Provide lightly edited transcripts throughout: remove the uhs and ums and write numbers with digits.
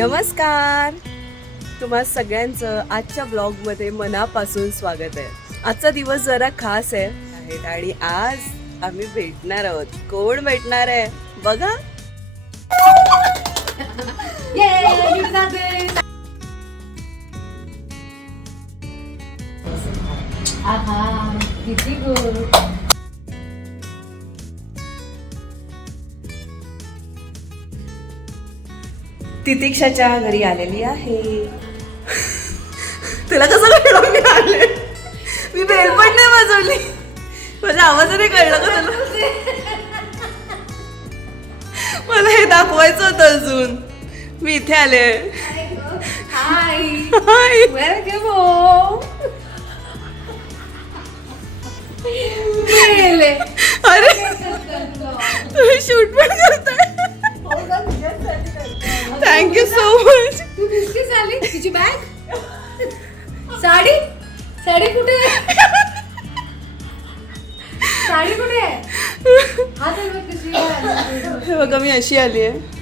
नमस्कार, तुम्हा सगळ्यांचं आजच्या ब्लॉगमध्ये मनापासून स्वागत आहे. आजचा दिवस जरा खास आहे आणि आज आम्ही भेटणार आहोत. कोण भेटणार आहे बघा. किती गोड. तितिक्षाच्या घरी आलेली आहे. तुला कसं कळलं मी आले? मी बेल पण नाही वाजवली. माझ्या आवाजाने कळलं का तुला? मला हे दाखवायचं होतं अजून. मी इथे आले. हाय. हाय. वेलकम. अरे तुम्ही शूट पण करताय. Thank you so much. तू बिस्किट आली. तुझी बॅग. साडी. साडी कुठे आहे? साडी कुठे आहे? हा तर बघ कशी आहे. हे बघा मी अशी आली आहे.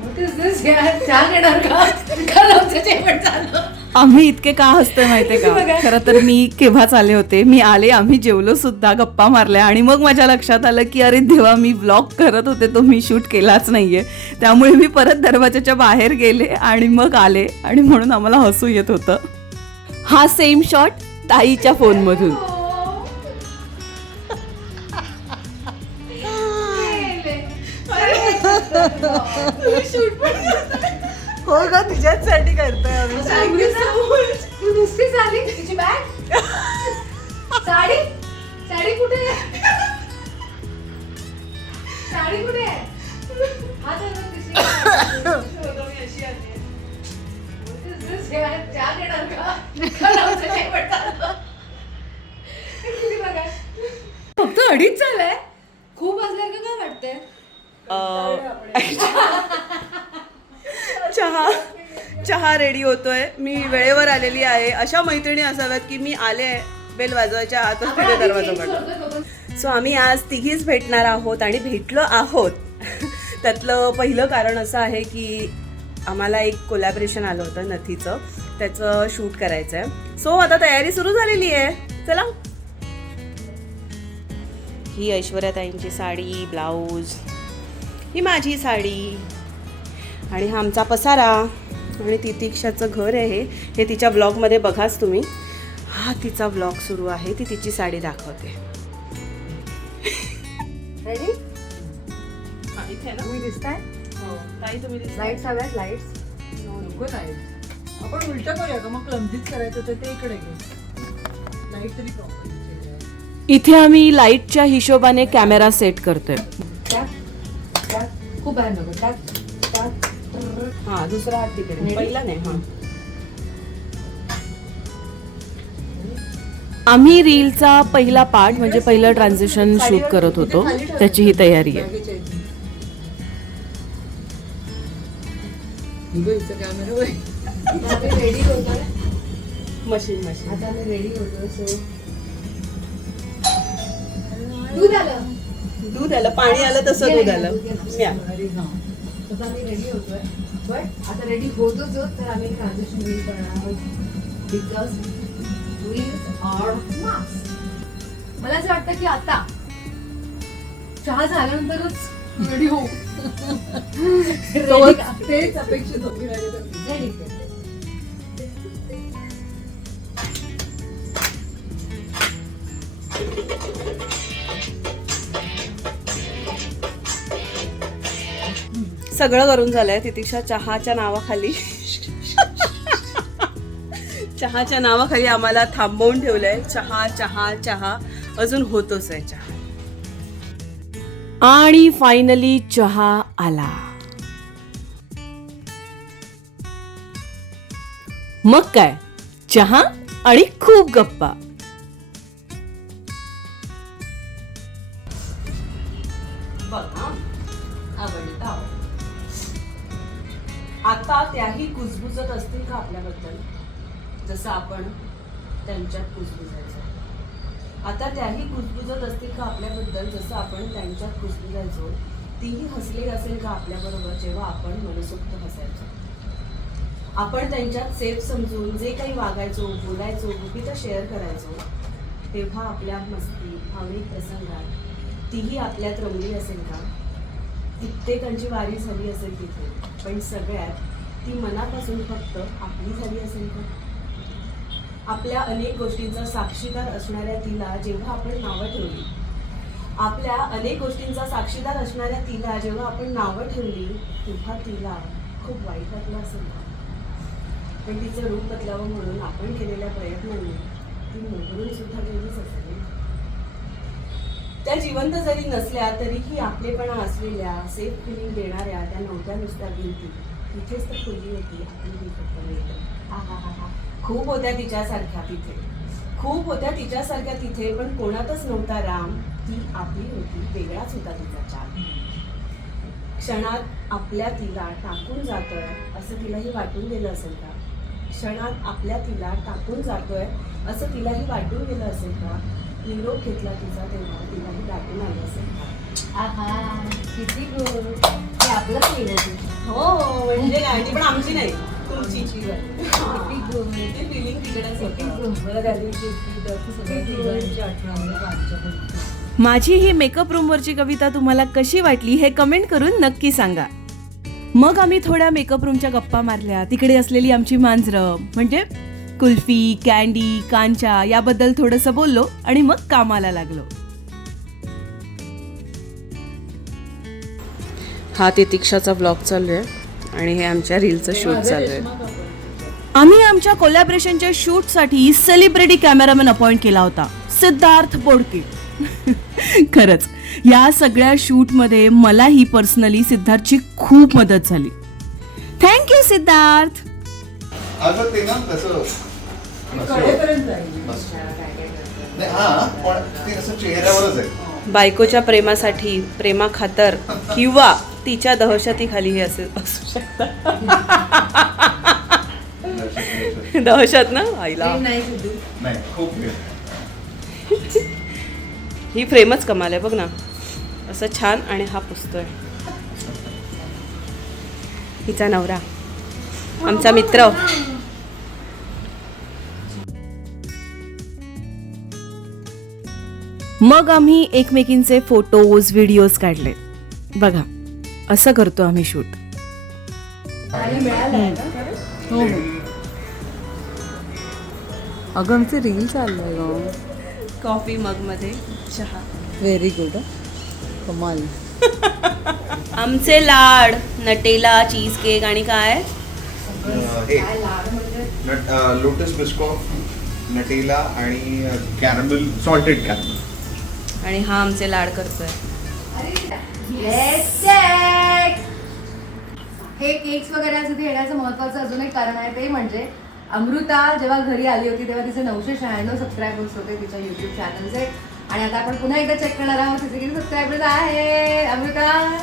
What is this यार? चहा घेणार का? आमचं जेवण झालं. आम्ही इतके का हसतोय माहितीये का? खरं तर मी केव्हाच आले होते. मी आले, आम्ही जेवलो सुद्धा, गप्पा मारल्या आणि मग माझ्या लक्षात आलं की अरे देवा, मी व्लॉग करत होते तो मी शूट केलाच नाहीये. त्यामुळे मी परत दरवाजाच्या बाहेर गेले आणि मग आले आणि म्हणून आम्हाला हसू येत होतं. हा सेम शॉट ताईच्या फोनमधून. हो का, तुझ्याचसाठी करतोय आम्ही. Thank you so much. तू बिस्किट आली. तुझी बॅग. साडी. साडी कुठे आहे? साडी कुठे आहे? हा तर बघ कशी आहे. What is this यार? चहा घेणार का? आमचं जेवण झालं. किती बघा. फक्त 2:30 झालंय. खूप वाजलंय का काय वाटतंय? चहा रेडी होतोय. मी वेळेवर आलेली आहे. अशा मैत्रिणी असाव्यात की मी आले, बेल वाजवायच्या आतच तिथे दरवाजा उघडला. सो आम्ही आज तिघीच भेटणार आहोत आणि भेटलो आहोत. त्यातलं पहिलं कारण असं आहे की आम्हाला एक कोलॅबरेशन आलं होतं नथीचं, त्याचं शूट करायचं आहे. सो आता तयारी सुरू झालेली आहे. चला. ही ऐश्वर्याताईंची साडी, ब्लाऊज, ही माझी साडी आणि हा आमचा पसारा आणि तितिक्षाचं घर आहे. हे तिच्या ब्लॉगमध्ये बघाच तुम्ही. हा तिचा ब्लॉग सुरू आहे. ती तिची साडी दाखवते. रेडी? इथे ना तुम्ही दिसताय? हो ताई, तुम्ही दिसताय. लाईट्स हव्यात. लाईट्स नको लाईट. आपण उलट करूया का? मग क्लमजीच करायचं तर ते इकडे घे. लाईट तरी प्रॉपर. इथे आम्ही लाईटच्या हिशोबाने कॅमेरा सेट करतोय. खूप बाहेर नको. हा दुसरा हात तिकडे, पहिला नाही. हा आम्ही रीलचा पहिला पार्ट म्हणजे पहिलं ट्रान्झिशन शूट करत होतो, त्याची ही तयारी आहे. कॅमेरा रेडी होतोय. मशीन. आता आम्ही रेडी होतोय. सो दूध आलं, पाणी आलं तसं दूध आलं. या. आता आम्ही रेडी होतोय. बट आता रेडी होतोच तर आम्ही ट्रान्झिशन रील करणार आहोत. बिकॉज रील्स आर मास. मला असं वाटतं की आता चहा झाल्यानंतरच रेडी होऊ. तेच अपेक्षित होती. रेडी. सगळं करून झालंय. तितिक्षा चहाच्या नावाखाली चहाच्या नावाखाली आम्हाला थांबवून ठेवलंय. चहा चहा चहा अजून होतोच आहे चहा. आणि फायनली चहा आला. मग काय, चहा आणि खूप गप्पा. आता त्याही कुजबुजत असतील का आपल्याबद्दल, जसं आपण त्यांच्यात कुजबुजायचो. आता त्याही कुजबुजत असतील का आपल्याबद्दल जसं आपण त्यांच्यात कुजबुजायचो. तीही हसली असेल का आपल्याबरोबर जेव्हा आपण मनसोक्त हसायचो. आपण त्यांच्यात सेफ समजून जे काही वागायचो, बोलायचो, गुपितं शेअर करायचो, तेव्हा आपल्या मस्ती, भावनिक प्रसंगात तीही आपल्यात रमली असेल का? कित्येकांची वारी झाली असेल तिथे, पण सगळ्यात ती मनापासून फक्त आपली झाली असेल का? आपल्या अनेक गोष्टींचा साक्षीदार असणाऱ्या तिला जेव्हा आपण नावं ठेवली, आपल्या अनेक गोष्टींचा साक्षीदार असणाऱ्या तिला जेव्हा आपण नावं ठेवली, तेव्हा तिला खूप वाईट वाटलं असेल का? पण तिचं रूप बदलावं म्हणून आपण केलेल्या प्रयत्नांनी ती मोहरून सुद्धा गेलीच असेल. त्या जिवंत जरी नसल्या तरीही आपलेपणा असलेल्या, सेफ फिलिंग देणाऱ्या त्या नव्हत्या नुसत्या भिंती, तिथेच तर खुली होती आपली ही फक्त मैत्रीण. खूप होत्या तिच्यासारख्या तिथे, खूप होत्या तिच्यासारख्या तिथे, पण कोणातच नव्हता राम. ती आपली होती, वेगळाच होता तिचा चाल. क्षणात आपल्या तिला टाकून जातोय असं तिलाही वाटून गेलं असेल का? क्षणात आपल्या तिला टाकून जातोय असं तिलाही वाटून गेलं असेल का? निरोप घेतला तिचा तेव्हा तिलाही दाटून आलं असेल का? आहा, किती गोड. ते आपलंच लिहिलं. हो, म्हणजे काय, ती पण आमची नाही, तुमची. किती गोड. ते फिलिंग तिकडेच होतं. मला त्या दिवशी सगळ्या तिघांची आठवण आली आमच्या पण. माझी ही मेकअप रूमवरची कविता तुम्हाला कशी वाटली हे कमेंट करून नक्की सांगा. मग आम्ही थोड्या मेकअप रूमच्या गप्पा मारल्या. तिकडे असलेली आमची मांजरं म्हणजे कुल्फी, कॅन्डी, कांचा याबद्दल थोडंसं बोललो आणि मग कामाला लागलो. हा तितिक्षाचा ब्लॉग चालू आहे आणि हे आमच्या रीलचं शूट चालू आहे. आम्ही आमच्या कोलॅबरेशनच्या शूटसाठी सेलिब्रिटी कॅमेरामॅन अपॉइंट केला होता, सिद्धार्थ बोडके. खरंच या सगळ्या शूटमध्ये मलाही पर्सनली सिद्धार्थची खूप मदत झाली. थँक्यू सिद्धार्थ. अगं ते ना तसं कडेपर्यंत जाईल. नाही हा पण ते असं चेहऱ्यावरच आहे. बायकोच्या प्रेमासाठी, प्रेमाखातर किंवा तिच्या दहशतीखाली हे असू शकतं. दहशत ना आईला. नाही सिद्धू. नाही खूप वेळ. ही फ्रेमच कमाल आहे बघ ना, असं छान. आणि हा पुसतोय हिचा नवरा, आमचा मित्र. मग आम्ही एकमेकींचे फोटोज, व्हिडिओज काढले. बघा असं करतो आम्ही शूट. आणि मिळालंय ना? हो. अगं आमचे रील चाललंय ग. कॉफी मग मध्ये चहा. Very good. कमाल. आमचे लाड, नटेला, चीज केक आणि काय हे लोटस बिस्कॉफ, नटेला आणि कॅरमेल, सॉल्टेड कॅरमेल. आणि हा आमचे लाड करतोय. Let's check. हे केक्स वगैरे असं घेण्याचं महत्वाचं अजून एक कारण आहे, ते म्हणजे अमृता जेव्हा घरी आली होती तेव्हा तिचे 996 सबस्क्रायबर्स होते तिच्या युट्यूब चॅनलचे. आणि आता आपण पुन्हा एकदा चेक करणार आहोत तिचे किती सबस्क्रायबर्स आहे. Amruta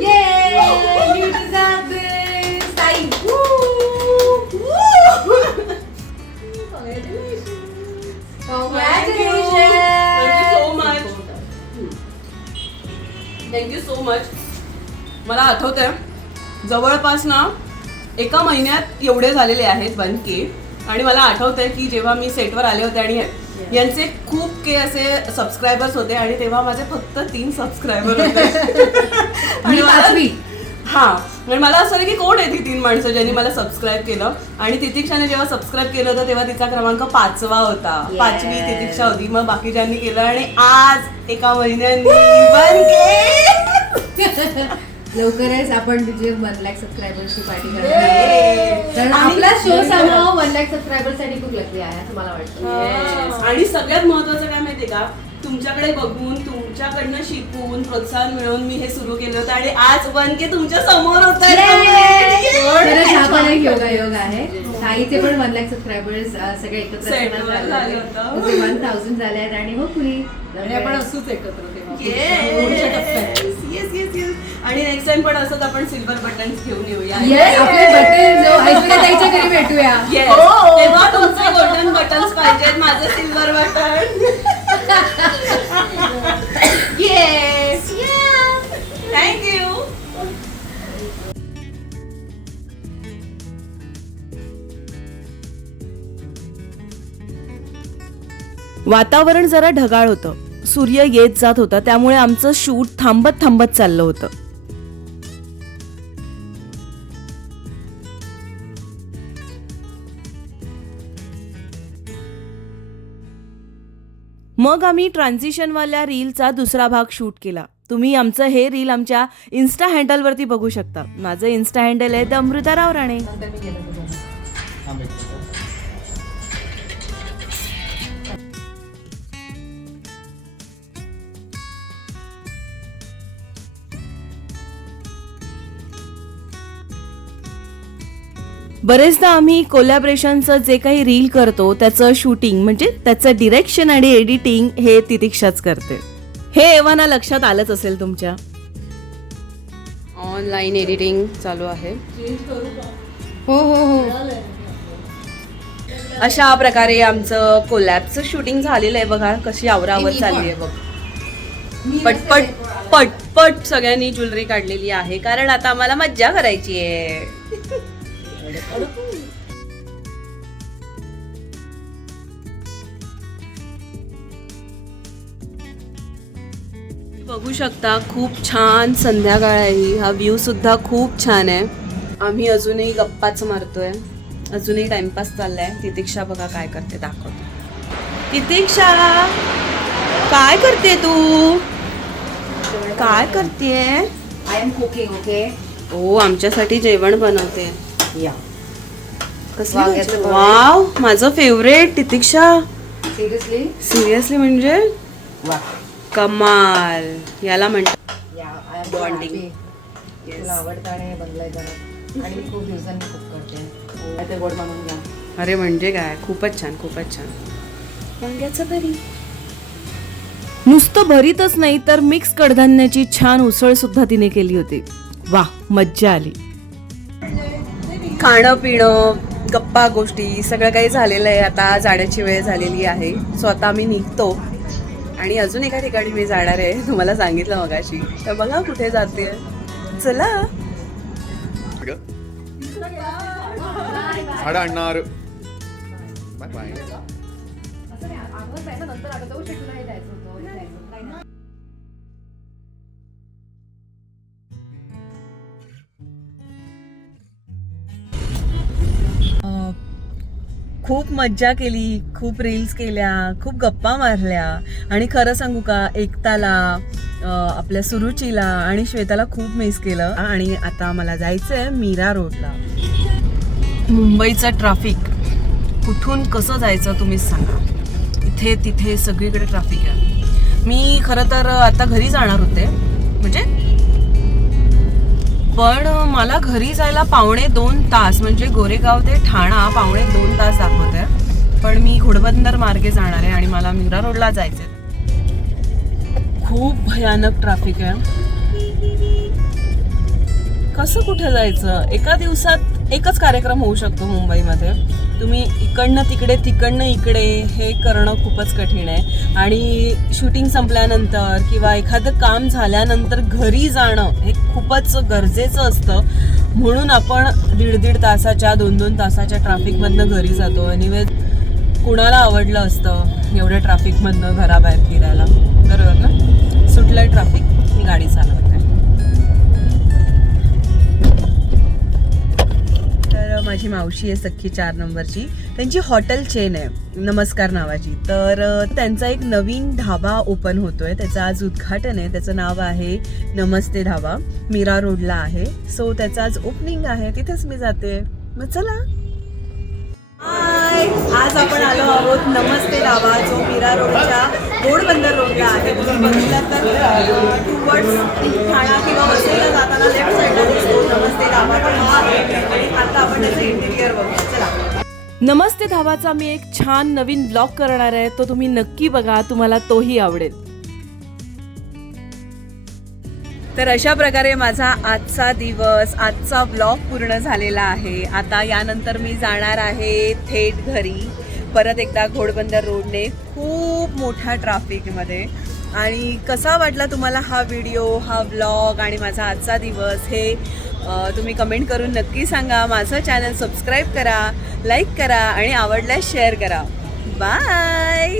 Yay! You deserve this! Time! Thank you so much. मला आठवतंय जवळपास ना एका महिन्यात एवढे झालेले आहेत 1K. आणि मला आठवतंय की जेव्हा मी सेटवर आले होते आणि यांचे खूप के असे सबस्क्रायबर्स होते आणि तेव्हा माझे फक्त 3 सबस्क्रायबर होते. आणि मला असं वाटलं की कोण आहे ती 3 माणसं ज्यांनी मला सबस्क्राईब केलं. आणि तितिक्षाने जेव्हा सबस्क्राईब केलं होतं तेव्हा तिचा क्रमांक 5वा होता. 5वी तितिक्षा होती, मग बाकीच्यांनी केलं आणि आज एका महिन्यानी 1K. लवकरच आपण तुझे 1 लाख सबस्क्रायबर्सची पार्टी करणार. कारण आपला शो समोर 1 लाख सबस्क्रायबर्ससाठी खूप लकी आहे असं मला वाटतं. आणि सगळ्यात महत्वाचं काय माहितीये का, तुमच्याकडे बघून, तुमच्याकडनं शिकून, प्रोत्साहन मिळवून मी हे सुरू केलं होतं आणि आज 1K तुमच्या समोर होत खरंच हा पण एक योगायोग आहे. ताईचे पण 1 लाख सबस्क्रायबर्स सगळे एकत्र Set असताना वर झाले झालं होते. होतं. तसे 1000 झाले आहेत आणि हो पुढे आणि आपण असूच एकत्र तेव्हा. Yes, yes, yes, yes. आणि नेक्स्ट टाइम पण असंच आपण सिल्वर बटन्स घेऊन येऊया. आपले बटन ऐश्वर्याताईच्या घरी भेटूया. Yes. तेव्हा तुमचे गोल्डन बटन्स पाहिजेत, माझे सिल्वर बटन. Yes, thank you. वातावरण जरा ढगाळ होतं, सूर्य येत जात होता, त्यामुळे आमचं शूट थांबत थांबत चाललं होतं. मग आम्ही ट्रान्झिशनवाल्या रीलचा दुसरा भाग शूट केला. तुम्ही आमचं हे रील आमच्या इन्स्टा हँडलवरती बघू शकता. माझं इन्स्टा हँडल आहे द अमृता राव राणे. बरेचदा आम्ही कोलॅबरेशनचं जे काही रील करतो त्याचं शूटिंग म्हणजे त्याचं डिरेक्शन आणि एडिटिंग हे तितिक्षाच करते. हे एव्हाना लक्षात आलंच असेल तुमच्या. ऑनलाईन एडिटिंग चालू आहे. हो. अशा प्रकारे आमचं कोलॅबचं शूटिंग झालेलं आहे. बघा कशी आवरावर चालली आहे बघ. पटपट पटपट सगळ्यांनी ज्वेलरी काढलेली आहे, कारण आता आम्हाला मज्जा करायची आहे. बघू शकता खूप छान संध्याकाळ आहे ही. हा व्ह्यू सुद्धा खूप छान आहे. आम्ही अजूनही गप्पाच मारतोय, अजूनही टाइमपास चाललाय. तितिक्षा बघा काय करते, दाखवते. तितिक्षा काय करते तू? काय करतेय? I am cooking. ओके. ओ आमच्यासाठी जेवण बनवते. या. कसली वांग्याचं भाजी? भरीत. वाव, माझं फेवरेट. तितिक्षा सिरियसली. सिरियसली म्हणजे वा. कमाल. याला म्हणतात या. I am Bonding. बॉन्डिंग. तुला आवडतं आणि बनलंय जरा, आणि मी खूप दिवसांनी कुक करते. ते गोड म्हणून घ्या. अरे म्हणजे काय, खूपच छान, खूपच छान. वांग्याचं भरीत. नुसतं भरीतच नाही तर मिक्स कडधान्याची छान उसळ सुद्धा तिने केली होती. वा, मज्जा आली. खाणं पिणं गप्पा गोष्टी सगळं काही झालेलं आहे. आता जाण्याची वेळ झालेली आहे. सो आता मी निघतो आणि अजून एका ठिकाणी मी जाणार आहे, तुम्हाला सांगितलं मगाशी. तर बघा कुठे जाते. चला. झाडं आणणार. Bye bye. नंतर आलं जाऊ शकतो, नाही जायचं होतं, नाही जायचं, नाही ना. खूप मज्जा केली, खूप रील्स केल्या, खूप गप्पा मारल्या. आणि खरं सांगू का, एकताला, आपल्या सुरुचीला आणि श्वेताला खूप मिस केलं. आणि आता मला जायचं आहे मीरा रोडला. मुंबईचं ट्रॅफिक, कुठून कसं जायचं तुम्हीच सांगा. इथे तिथे सगळीकडे ट्रॅफिक आहे. मी खरं तर आता घरी जाणार होते, म्हणजे पण मला घरी जायला 1.5 तास, म्हणजे गोरेगाव ते ठाणा 1.5 तास दाखवते. पण मी घोडबंदर मार्गे जाणार आहे आणि मला मीरा रोडला जायचं आहे. खूप भयानक ट्रॅफिक आहे. कसं कुठे जायचं? एका दिवसात एकच कार्यक्रम होऊ शकतो मुंबईमध्ये. तुम्ही इकडनं तिकडे तिकडनं इकडे हे करणं खूपच कठीण आहे. आणि शूटिंग संपल्यानंतर किंवा एखादं काम झाल्यानंतर घरी जाणं हे खूपच गरजेचं असतं. म्हणून आपण 1.5 तासाच्या 2-2 तासाच्या ट्रॅफिकमधनं घरी जातो. एनिवे कुणाला आवडलं असतं एवढ्या ट्रॅफिकमधनं घराबाहेर फिरायला? बरोबर ना. सुटलं ट्रॅफिक, मी गाडी चालवते. माझी मावशी आहे सख्खी 4 नंबरची. त्यांची हॉटेल चेन आहे नमस्कार नावाची. तर त्यांचा एक नवीन ढाबा ओपन होतोय. त्याचं आज उद्घाटन आहे. त्याचं नाव आहे नमस्ते ढाबा. मीरा रोडला आहे. सो त्याचं आज ओपनिंग आहे. तिथेच मी जाते. मग चला. हाय, आज आपण आलो आहोत नमस्ते ढाबा, जो मीरा रोडच्या घोडबंदर रोडला आहे. तुम्ही बघितलं तर टुवर्ड्स ठाणा किंवा वसईला जाताना लेफ्ट साईडला दिसतो नमस्ते ढाबा. आणि आता आपण त्याचं इंटिरियर बघूया. चला. नमस्ते धाबाचा मी एक छान नवीन ब्लॉग करणार आहे, तो तुम्ही नक्की बघा, तुम्हाला तोही आवडेल. तर अशा प्रकारे माझा आजचा दिवस, आजचा ब्लॉग पूर्ण झालेला आहे. आता यानंतर मी जाणार आहे थेट घरी, परत एकदा घोडबंदर रोडने खूप मोठ्या ट्रॅफिकमध्ये. आणि कसा वाटला तुम्हाला हा व्हिडिओ, हा ब्लॉग आणि माझा आजचा दिवस हे तुम्ही कमेंट करून नक्की सांगा. माझं चॅनल सबस्क्राईब करा, लाईक करा आणि आवडल्यास शेअर करा. बाय.